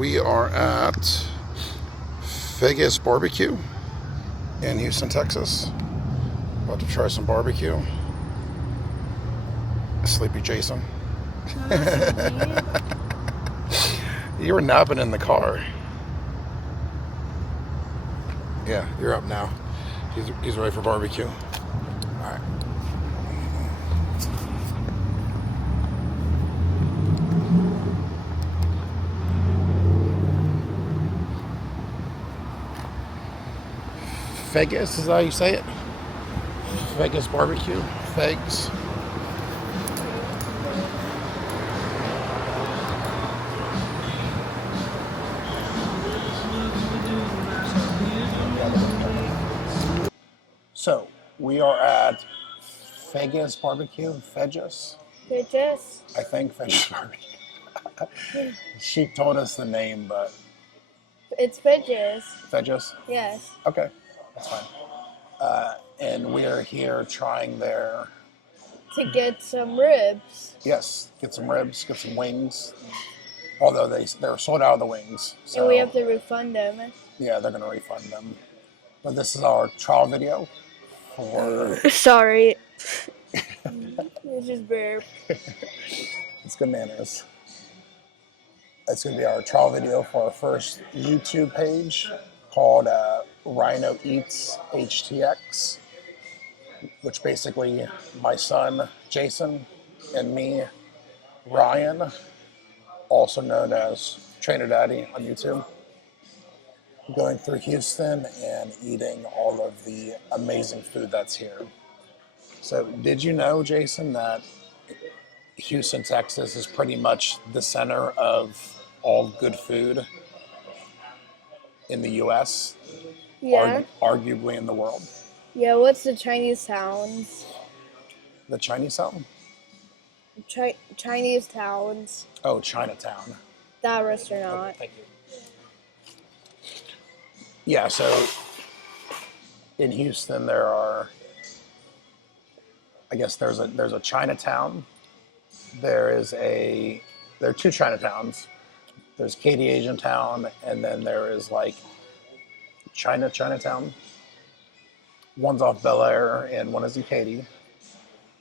We are at Feges Barbecue in Houston, Texas. About to try some barbecue. Sleepy Jason. You were napping in the car. Yeah, you're up now. He's ready for barbecue. All right. Feges is how you say it? Feges Barbecue. Fegs. So, we are at Feges Barbecue. Feges? Feges? I think Feges Barbecue. She told us the name, but... It's Feges. Feges? Yes. Okay, that's fine. And we are here trying their... To get some ribs. Yes, get some ribs, get some wings. Although they're sold out of the wings. So, And we have to refund them. yeah, they're going to refund them. But this is our trial video for... Sorry. It's just burp. It's good manners. It's going to be our trial video for our first YouTube page called Rhino Eats HTX, which basically my son Jason and me, Ryan, also known as Trainer Daddy on YouTube, going through Houston and eating all of the amazing food that's here. So did you know, Jason, that Houston, Texas is pretty much the center of all good food in the U.S., Yeah. arguably in the world? Yeah, what's the Chinese towns? The Chinese town? Chinese towns. Oh, Chinatown. That restaurant. Okay, thank you. Yeah, so in Houston there are, I guess there's a Chinatown. There are two Chinatowns. There's Katy Asian Town, and then there is like Chinatown. One's off Bel Air and one is in Katy.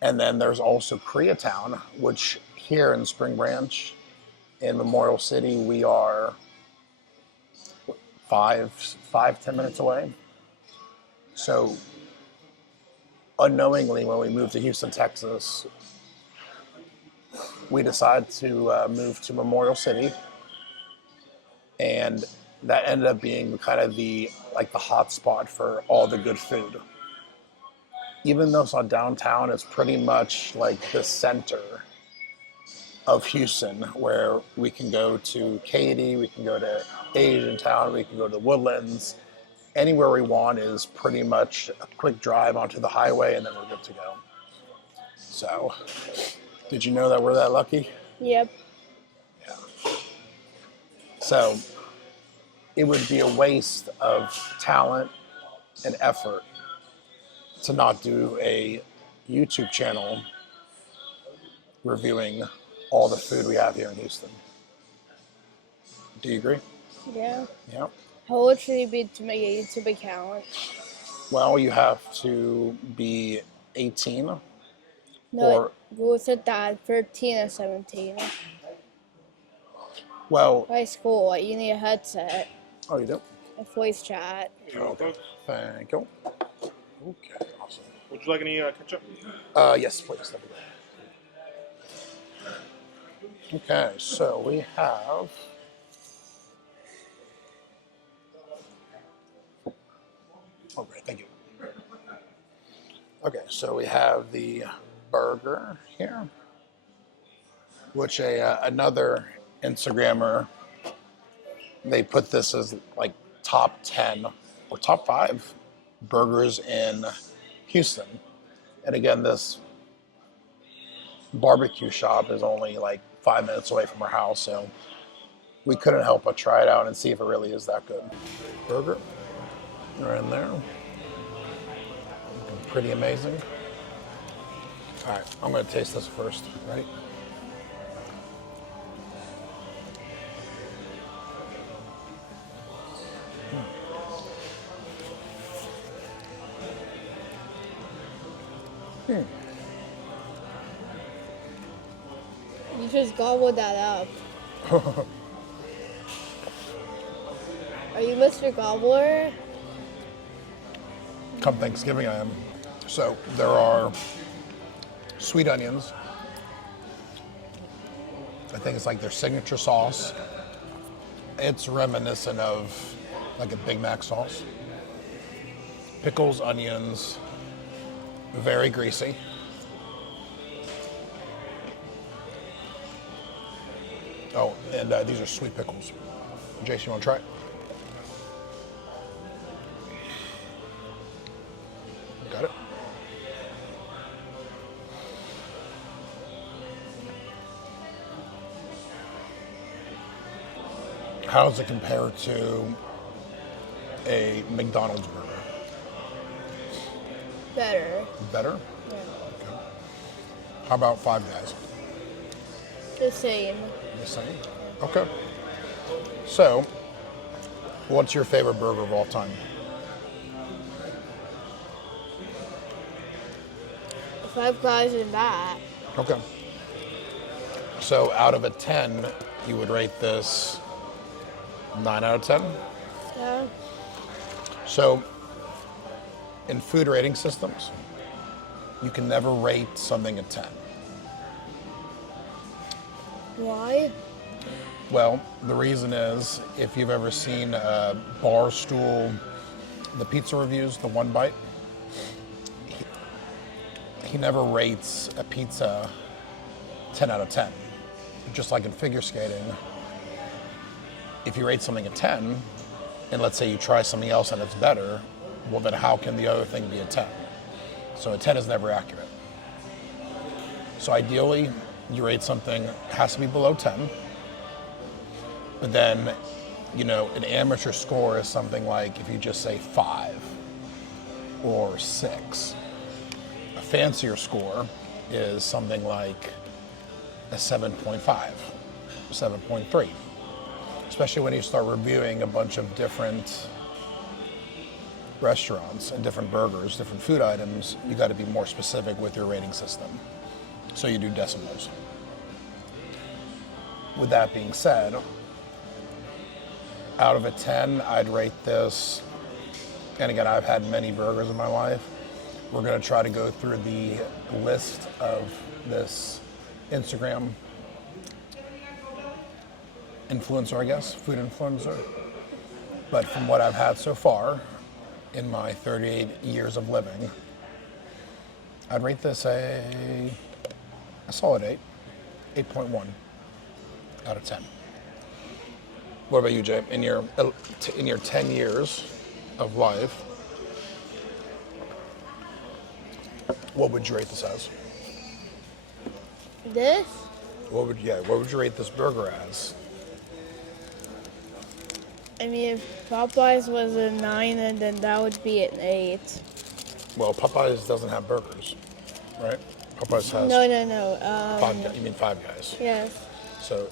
And then there's also Koreatown, which here in Spring Branch, in Memorial City, we are 10 minutes away. So unknowingly, when we moved to Houston, Texas, we decided to move to Memorial City. And that ended up being kind of the hot spot for all the good food. Even though it's not downtown, it's pretty much like the center of Houston, where we can go to Katy, we can go to Asian Town, we can go to the Woodlands. Anywhere we want is pretty much a quick drive onto the highway, and then we're good to go. So, did you know that we're that lucky? Yep. Yeah. So, it would be a waste of talent and effort to not do a YouTube channel reviewing all the food we have here in Houston. Do you agree? Yeah. Yeah. How old should you be to make a YouTube account? Well, you have to be 18. No, or was it that 13 or 17? well, By school, you need a headset, oh, you do? a voice chat. Okay. Thank you. Okay, awesome. Would you like any ketchup? Yes, please. That'd be great. Okay, so we have. Oh, great, thank you. Okay, so we have the burger here, which another Instagrammer, they put this as like top 10 or top 5 burgers in Houston. And again, this barbecue shop is only like 5 minutes away from our house, so we couldn't help but try it out and see if it really is that good. Burger, they're in there. Looking pretty amazing. All right, I'm gonna taste this first, ready? just gobble that up. Are you Mr. Gobbler? Come Thanksgiving, I am. So there are sweet onions. I think it's like their signature sauce. It's reminiscent of like a Big Mac sauce. Pickles, onions, very greasy. Oh, and these are sweet pickles. Jason, you want to try it? Got it? How does it compare to a McDonald's burger? Better. Better? Yeah. Okay. How about Five Guys? The same. The same? Okay. So, what's your favorite burger of all time? Five Guys and that. Okay. So, out of a 10, you would rate this 9 out of 10? Yeah. So, in food rating systems, you can never rate something a 10. Why? Well, the reason is, if you've ever seen Barstool, the pizza reviews, the One Bite, he never rates a pizza 10 out of 10. Just like in figure skating, if you rate something a 10, and let's say you try something else and it's better, well then how can the other thing be a 10? So a 10 is never accurate. So ideally, you rate something, has to be below 10, but then, you know, an amateur score is something like if you just say 5 or 6. A fancier score is something like a 7.5, 7.3. Especially when you start reviewing a bunch of different restaurants and different burgers, different food items, you got to be more specific with your rating system. So you do decimals. With that being said, out of a 10, I'd rate this, and again, I've had many burgers in my life. We're going to try to go through the list of this Instagram influencer, I guess, food influencer. But from what I've had so far in my 38 years of living, I'd rate this a solid 8, 8.1 out of 10. What about you, Jay? In your 10 years of life, what would you rate this as? This? What would you rate this burger as? I mean, if Popeyes was a 9, and then that would be an 8. Well, Popeyes doesn't have burgers, right? Popeyes has No. you mean Five Guys. Yes. So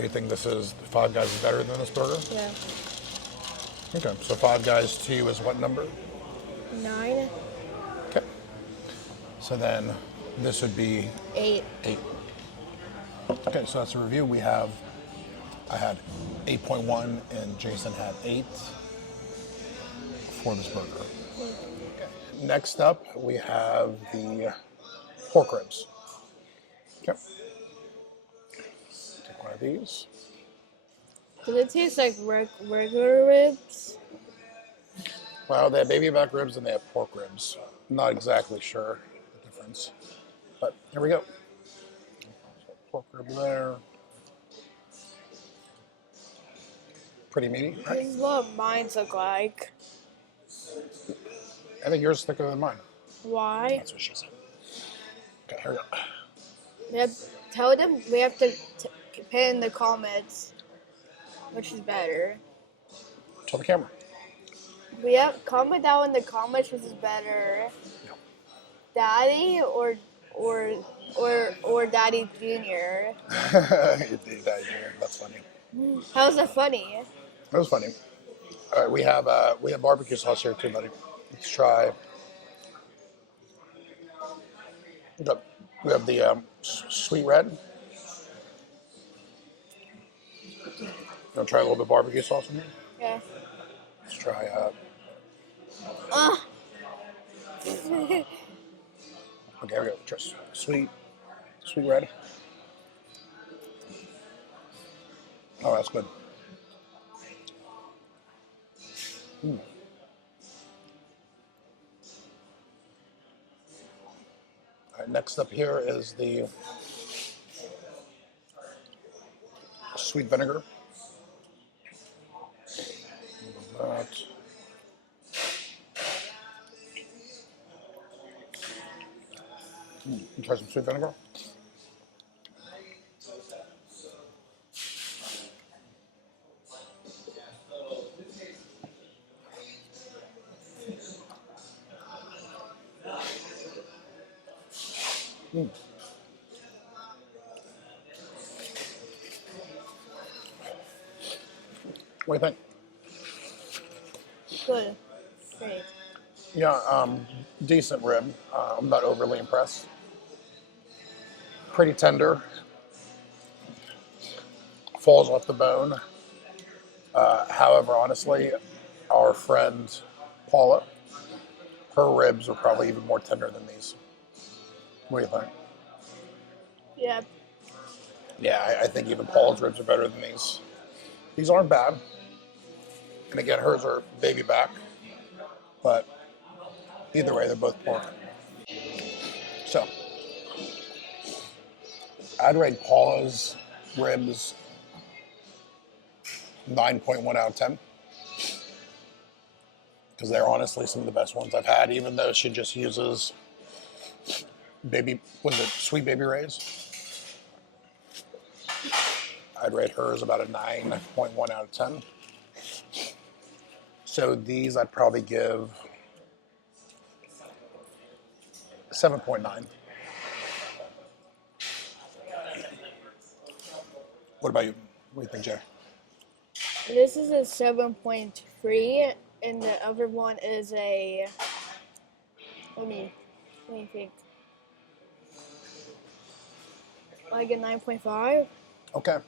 you think Five Guys is better than this burger? Yeah. Okay, so Five Guys to you is what number? 9. Okay. So then this would be 8. 8. Okay, so that's a review. I had 8.1 and Jason had 8 for this burger. Okay. Next up, we have the pork ribs. Okay. Take one of these. Does it taste like regular ribs? Well, they have baby back ribs and they have pork ribs. I'm not exactly sure the difference. But here we go. So pork rib there. Pretty meaty, right? This is what mine look like. I think yours is thicker than mine. Why? That's what she said. Okay, here we go. Tell them we have to put in the comments which is better. Tell the camera. Comment down in the comments which is better. Yeah. Daddy or Daddy Junior. That's funny. How's that funny? That was funny. All right, we have barbecue sauce here too, buddy. Let's try. We have the sweet red. Gonna try a little bit of barbecue sauce in here. Yeah. Let's try. Ah. Okay, here we go. Just sweet red. Oh, that's good. All right, next up here is the sweet vinegar. That. You try some sweet vinegar. What do you think? Good. Great. Yeah, decent rib. I'm not overly impressed. Pretty tender. Falls off the bone. However, honestly, our friend Paula, her ribs are probably even more tender than these. What do you think? Yeah. Yeah, I think even Paula's ribs are better than these. These aren't bad. And again, hers are baby back. But either way, they're both pork. So I'd rate Paula's ribs 9.1 out of 10. Because they're honestly some of the best ones I've had, even though she just uses Sweet Baby Ray's. I'd rate hers about a 9.1 out of 10. So these I'd probably give 7.9. What about you? What do you think, Jay? This is a 7.3, and the other one is a. Let me think. Like a 9.5. Okay.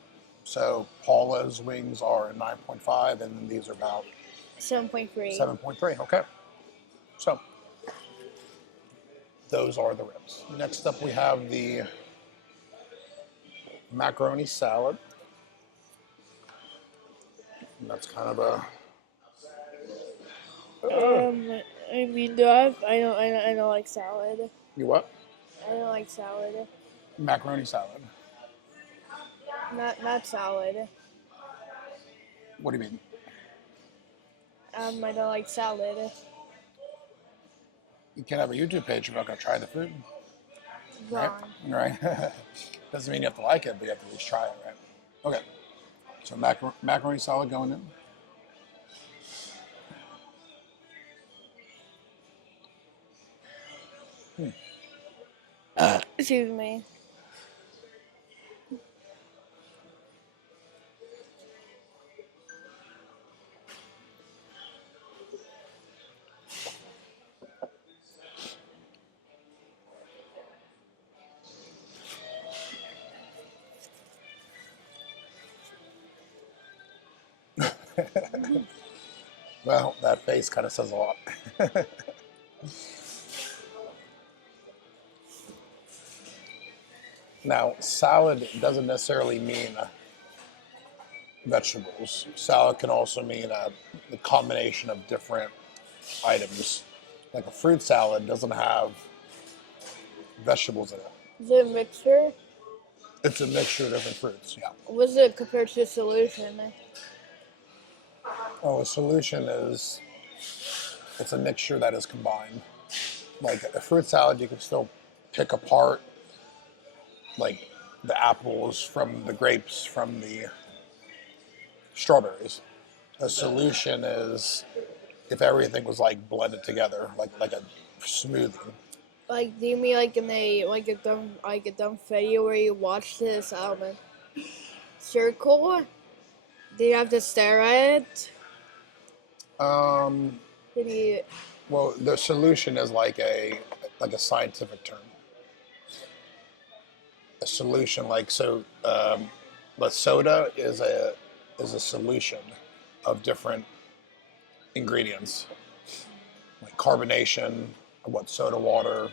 So Paula's wings are a 9.5, and then these are about 7.3. 7.3. Okay. So those are the ribs. Next up, we have the macaroni salad. And that's kind of a. I mean, I don't like salad. You what? I don't like salad. Macaroni salad. Not salad. What do you mean? I don't like salad. You can't have a YouTube page if you're not going to try the food, right? Wrong. Right? Doesn't mean you have to like it, but you have to at least try it, right? Okay. So macaroni salad going in. Excuse me. Well, that face kind of says a lot. Now, salad doesn't necessarily mean vegetables. Salad can also mean the combination of different items. Like a fruit salad doesn't have vegetables in it. Is it a mixture? It's a mixture of different fruits, yeah. What's it compared to a solution? Oh, a solution is, it's a mixture that is combined. Like a fruit salad, you can still pick apart like the apples from the grapes from the strawberries. A solution is if everything was like blended together, like a smoothie. Like, do you mean like in a dumb video where you watch this circle? Do you have to stare at it? Um, Can you? well, the solution is like a scientific term. a solution like so. But soda is a solution of different ingredients, like carbonation, what soda water,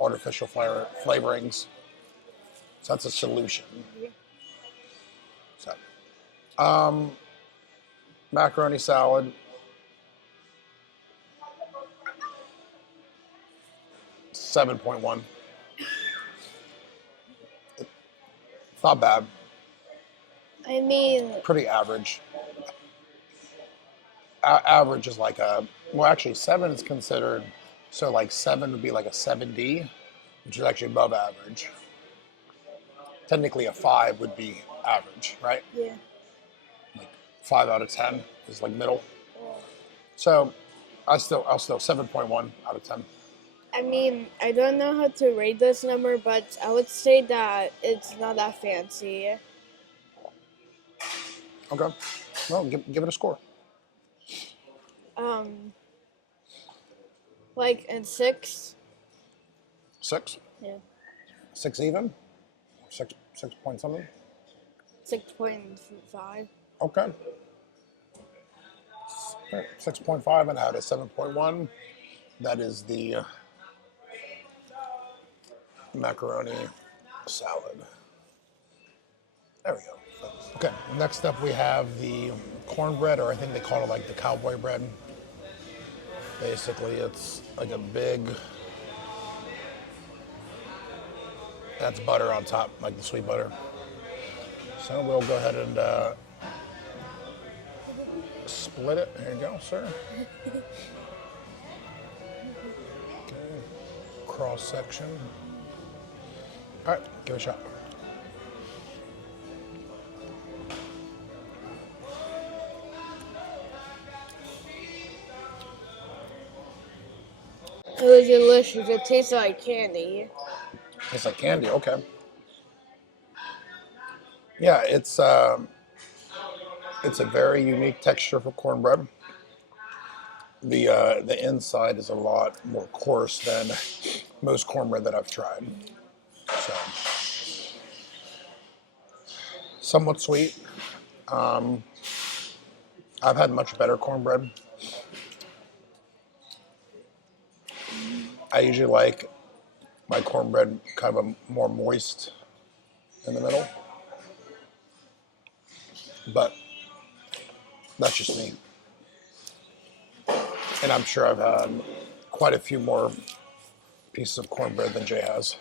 artificial flavorings. So that's a solution. So, macaroni salad, 7.1. It's not bad. I mean, Pretty average. Average is like a, well, actually, 7 is considered, so like 7 would be like a 7D, which is actually above average. Technically, a 5 would be average, right? yeah. Like 5 out of 10 is like middle. So I'll still 7.1 out of 10. I mean, I don't know how to rate this number, but I would say that it's not that fancy. Okay. Well, give it a score. Um, like in 6. 6? Yeah. 6 even? 6 point something? 6.5. Okay. 6.5 and out of 7.1. That is the macaroni salad. There we go. Okay, next up we have the cornbread, or I think they call it like the cowboy bread. Basically, it's like a big, that's butter on top, like the sweet butter. So we'll go ahead and split it. There you go, sir. Okay. Cross section. All right, give it a shot. It was delicious. It tasted like candy. It's like candy. Okay. Yeah, it's a very unique texture for cornbread. The inside is a lot more coarse than most cornbread that I've tried. So somewhat sweet. I've had much better cornbread. I usually like my cornbread kind of a more moist in the middle, but that's just me. And I'm sure I've had quite a few more pieces of cornbread than Jay has,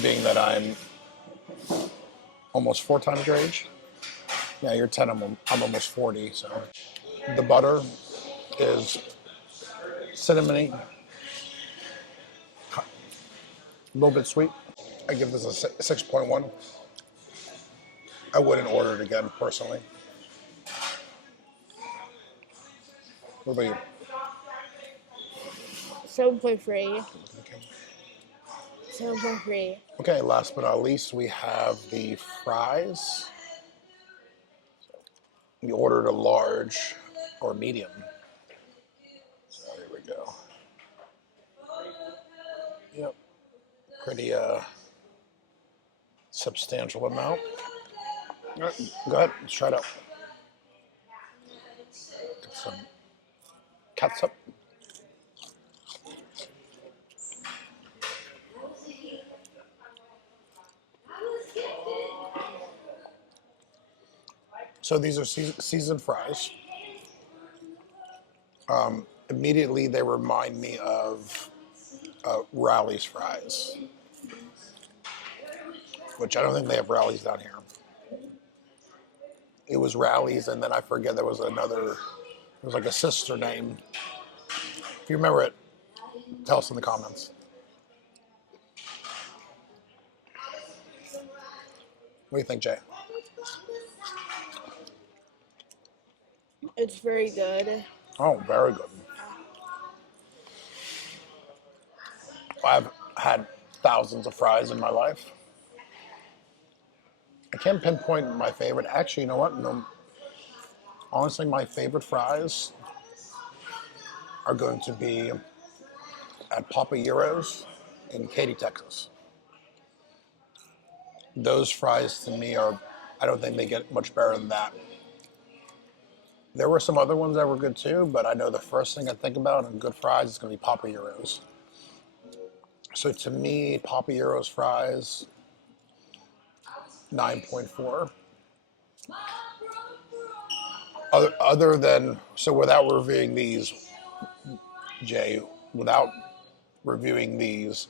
being that I'm almost 4 times your age. Yeah, you're 10, I'm almost 40, so. The butter is cinnamony, a little bit sweet. I give this a 6.1. I wouldn't order it again, personally. What about you? 7.3. Okay. 7.3. Okay, last but not least, we have the fries. We ordered a large or medium. So here we go. Yep, pretty substantial amount. All right, go ahead, let's try it out. Get some catsup. So these are seasoned fries. Immediately they remind me of Rally's fries, which I don't think they have Rally's down here. It was Rally's, and then I forget there was like a sister name. If you remember it, tell us in the comments. What do you think, Jay? It's very good. Oh, very good. I've had thousands of fries in my life. I can't pinpoint my favorite. Actually, you know what? No, honestly, my favorite fries are going to be at Papa Euro's in Katy, Texas. Those fries to me are, I don't think they get much better than that. There were some other ones that were good too, but I know the first thing I think about in good fries is going to be Papa Euros. So to me, Papa Euros fries, 9.4. Other than, so without reviewing these, Jay, without reviewing these,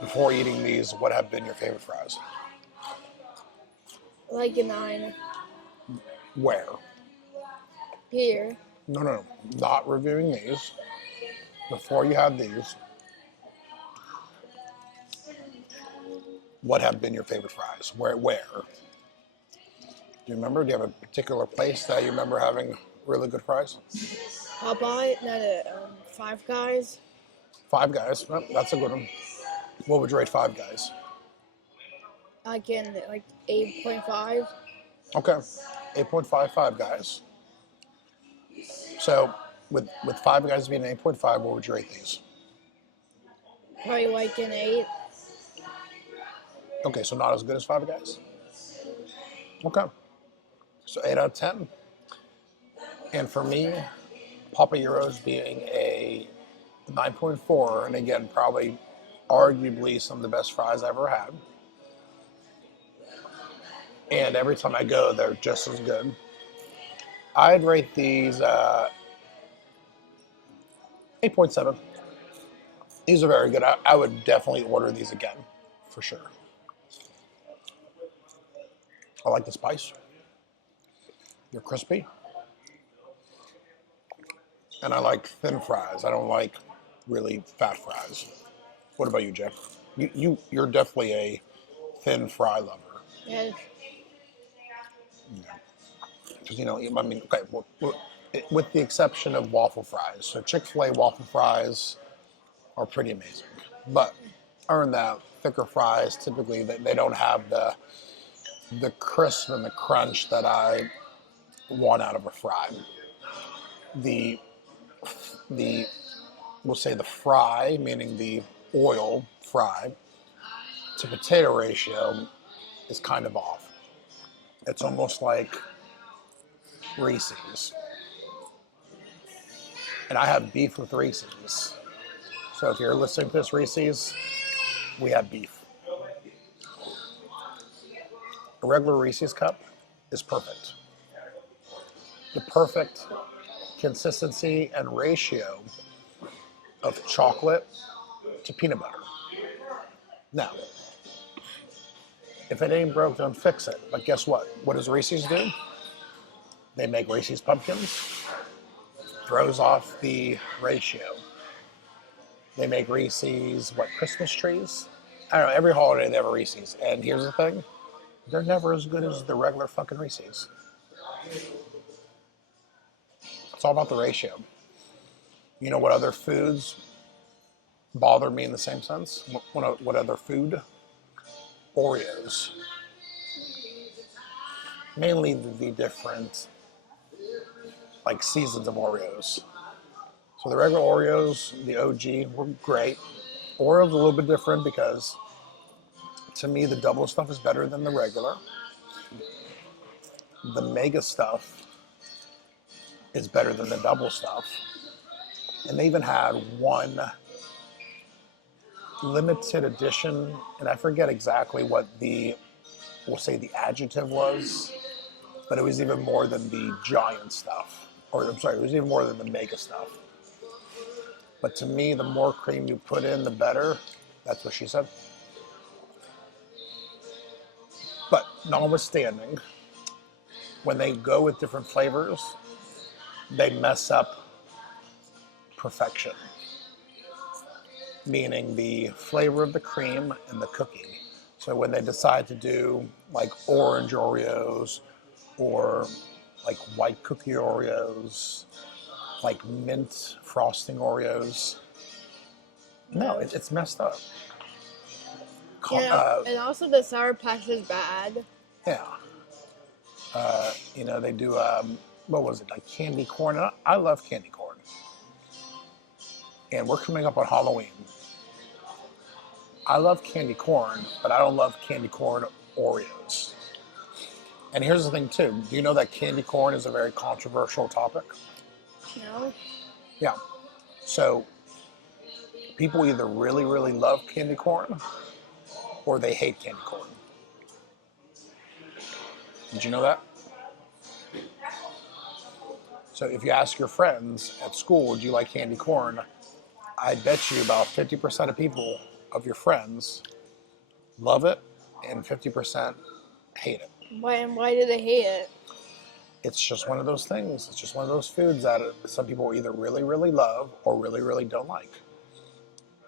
before eating these, what have been your favorite fries? Like a 9. Where? Here. No. Not reviewing these. Before you had these, what have been your favorite fries? Where? Do you remember? Do you have a particular place that you remember having really good fries? Popeye, Five Guys. Five Guys. Well, that's a good one. What would you rate Five Guys? Again, like 8.5. Okay. 8.5 Five Guys. So with Five Guys being 8.5, what would you rate these? Probably like an 8. Okay, so not as good as Five Guys? Okay. So 8 out of 10. And for me, Papa Euros being a 9.4, and again, probably arguably some of the best fries I ever had. And every time I go, they're just as good. I'd rate these 8.7. These are very good. I would definitely order these again, for sure. I like the spice. They're crispy. And I like thin fries. I don't like really fat fries. What about you, Jeff? You're definitely a thin fry lover. Yeah. Because, you know, I mean, okay, with the exception of waffle fries. So Chick-fil-A waffle fries are pretty amazing. But other than that, thicker fries, typically they don't have the crisp and the crunch that I want out of a fry. The we'll say the fry, meaning the oil fry, to potato ratio is kind of off. It's almost like Reese's. And I have beef with Reese's. So if you're listening to this, Reese's, we have beef. A regular Reese's cup is perfect. The perfect consistency and ratio of chocolate to peanut butter. Now, if it ain't broke, don't fix it. But guess what? What does Reese's do? They make Reese's pumpkins, throws off the ratio. They make Reese's, Christmas trees? I don't know, every holiday they have a Reese's. And here's the thing, they're never as good as the regular fucking Reese's. It's all about the ratio. You know what other foods bother me in the same sense? What other food? Oreos. Mainly the different, seasons of Oreos. So the regular Oreos, the OG, were great. Oreos a little bit different because, to me, the double stuff is better than the regular. The mega stuff is better than the double stuff. And they even had one limited edition, and I forget exactly what we'll say the adjective was, but it was even more than the giant stuff. Or, I'm sorry, it was even more than the mega stuff. But to me, the more cream you put in, the better. That's what she said. But notwithstanding, when they go with different flavors, they mess up perfection. Meaning the flavor of the cream and the cookie. So when they decide to do orange Oreos or white cookie Oreos, mint frosting Oreos, no, it's messed up. Yeah, and also the Sour Patch is bad. Yeah. They do, what was it, candy corn? I love candy corn. And we're coming up on Halloween. I love candy corn, but I don't love candy corn Oreos. And here's the thing too. Do you know that candy corn is a very controversial topic? No. Yeah. So people either really, really love candy corn or they hate candy corn. Did you know that? So if you ask your friends at school, do you like candy corn? I bet you about 50% of people, of your friends, love it and 50% hate it. Why do they hate it? It's just one of those things. It's just one of those foods that some people either really, really love or really, really don't like.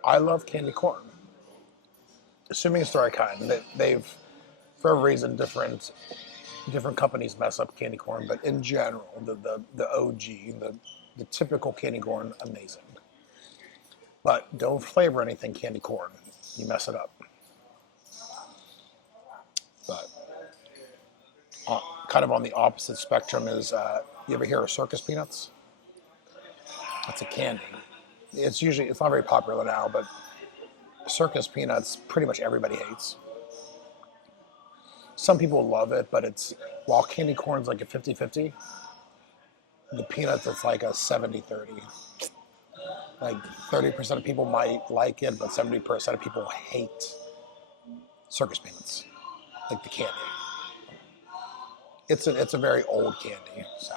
I love candy corn. Assuming it's the right kind. They've, for a reason, different companies mess up candy corn, but in general, the OG, the typical candy corn, amazing. But don't flavor anything candy corn. You mess it up. But kind of on the opposite spectrum is, you ever hear of circus peanuts? That's a candy. It's not very popular now, but circus peanuts pretty much everybody hates. Some people love it, but while candy corn's like a 50-50, the peanuts it's like a 70-30. Like 30% of people might like it, but 70% of people hate circus peanuts, like the candy. It's a very old candy, so.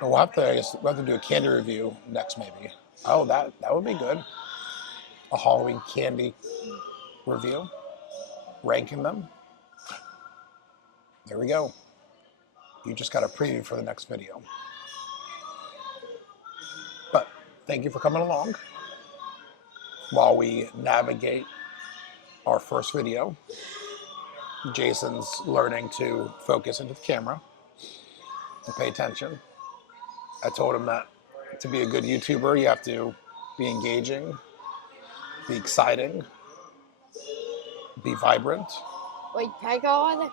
But we'll have to do a candy review next, maybe. Oh, that would be good. A Halloween candy review, ranking them. There we go. You just got a preview for the next video. But thank you for coming along while we navigate our first video. Jason's learning to focus into the camera and pay attention. I told him that to be a good YouTuber, you have to be engaging, be exciting, be vibrant. Like Pegod?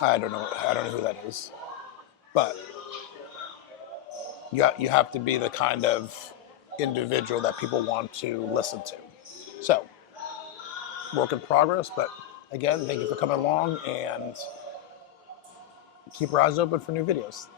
I don't know who that is. But you have to be the kind of individual that people want to listen to. So, work in progress, but again, thank you for coming along and keep your eyes open for new videos.